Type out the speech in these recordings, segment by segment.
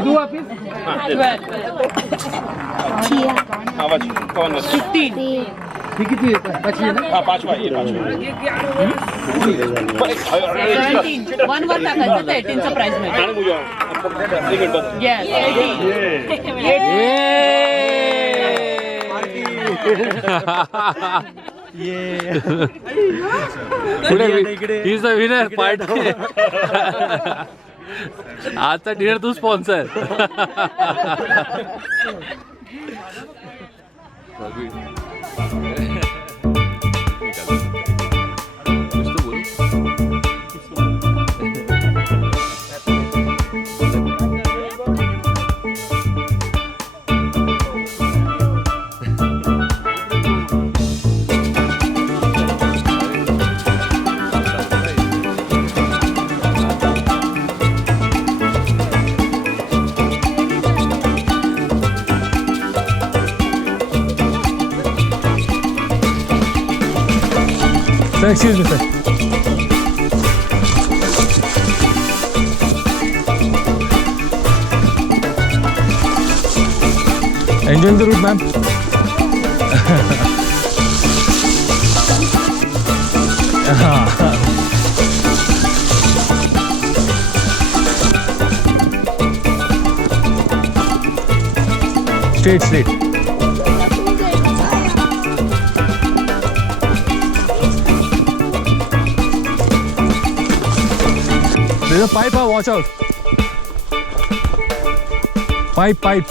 ಇದು ವಾಪಸ್ 15 ये कितनी बची है ना? हाँ पांचवा ये पांचवा 17 वन वर टाकायचं तर 18 चा प्राइस मिळतो. आणि मुझे एक मिनट बस येस पुढे he is the winner party. आजचा dinner Tu sponsor. Sir, excuse me, sir. Enjoying the route, ma'am. Straight. There's a pipe, watch out. Pipe.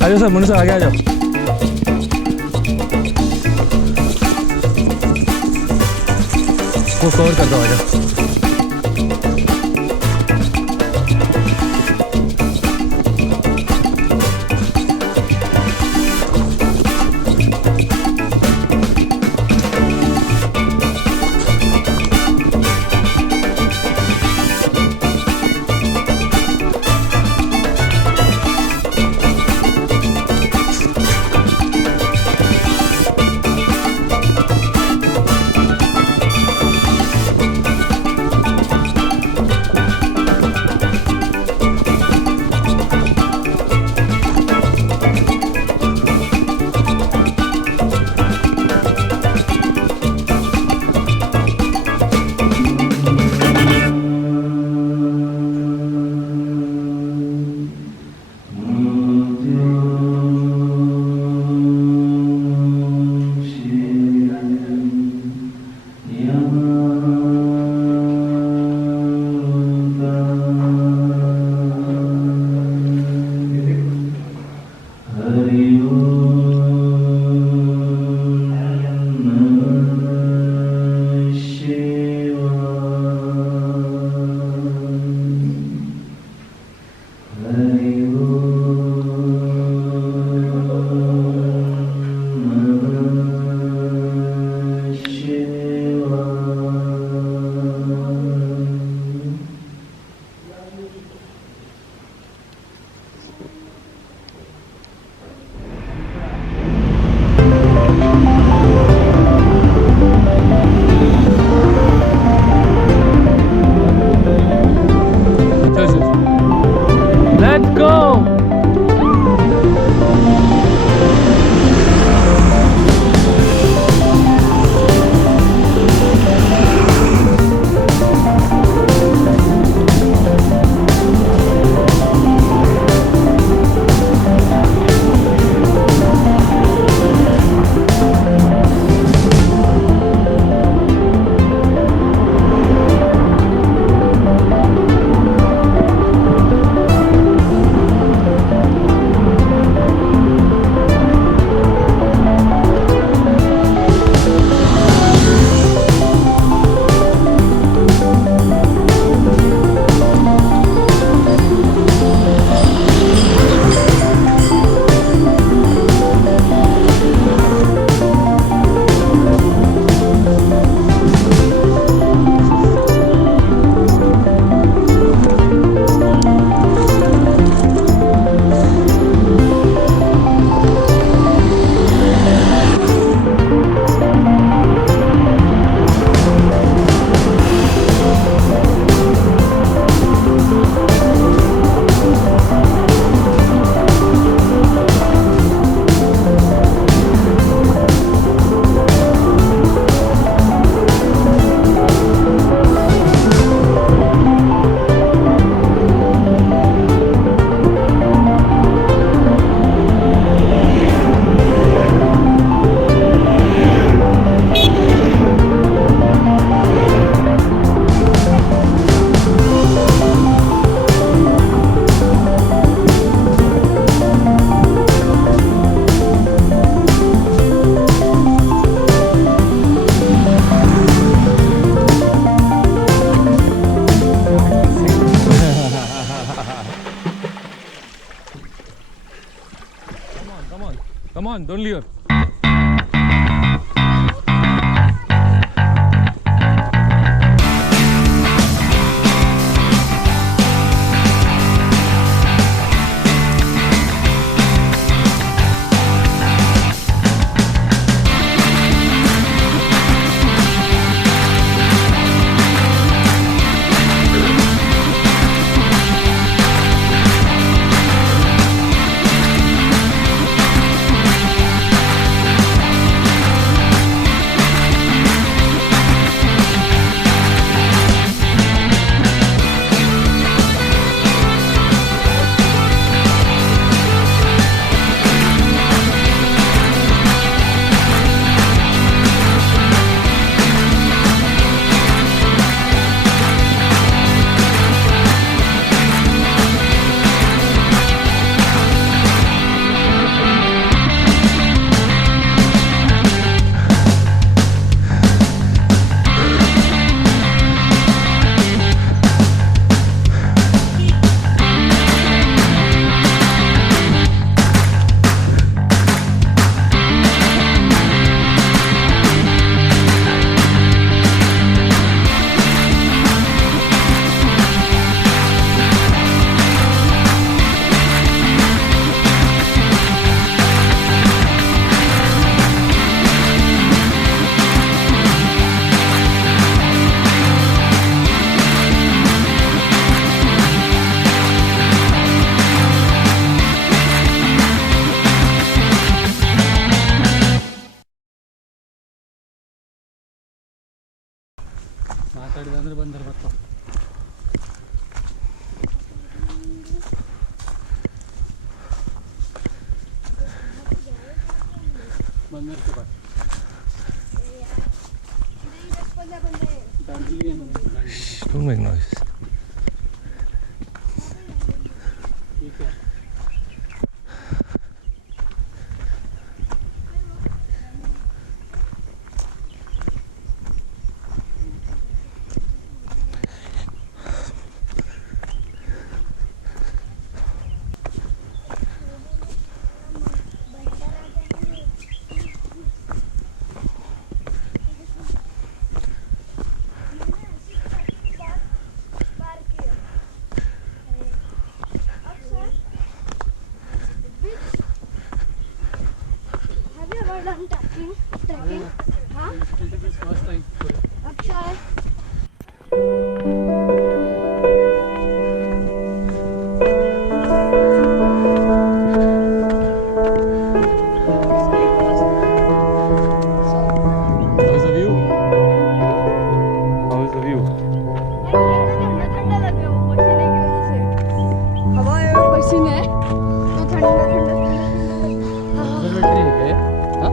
आ जाओ सर, मुन्ना सर आगे आ जाओ. वो कवर कर दो, आ जाओ. Come on, don't leave. ಮಾತಾಡಿದಂದ್ರೆ ಬಂದರೆ ಬರ್ತಾವ. ಬಂದಿರ್ತೀವಿ ಬಾ. Shh, don't make noise. Trekking? Huh? This is first time. Akshay. How's the view? How's the view? हवा है पसीने है तो ठंडा ठंडा Observatory ಇದೆ. ಹಾ?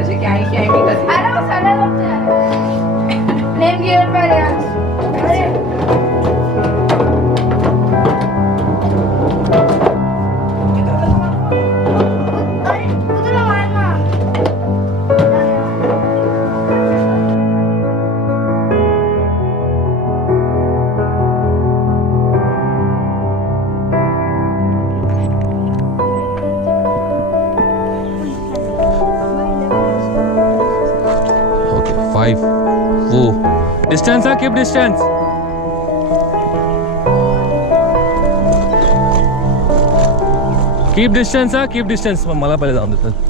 अरे वो साला लगता है नेम गिवन बाय अरे उधर मारना Okay, 5, 4. Distance, huh? Keep distance. Keep distance, huh? Keep distance. मला पहिले जाऊन देतात.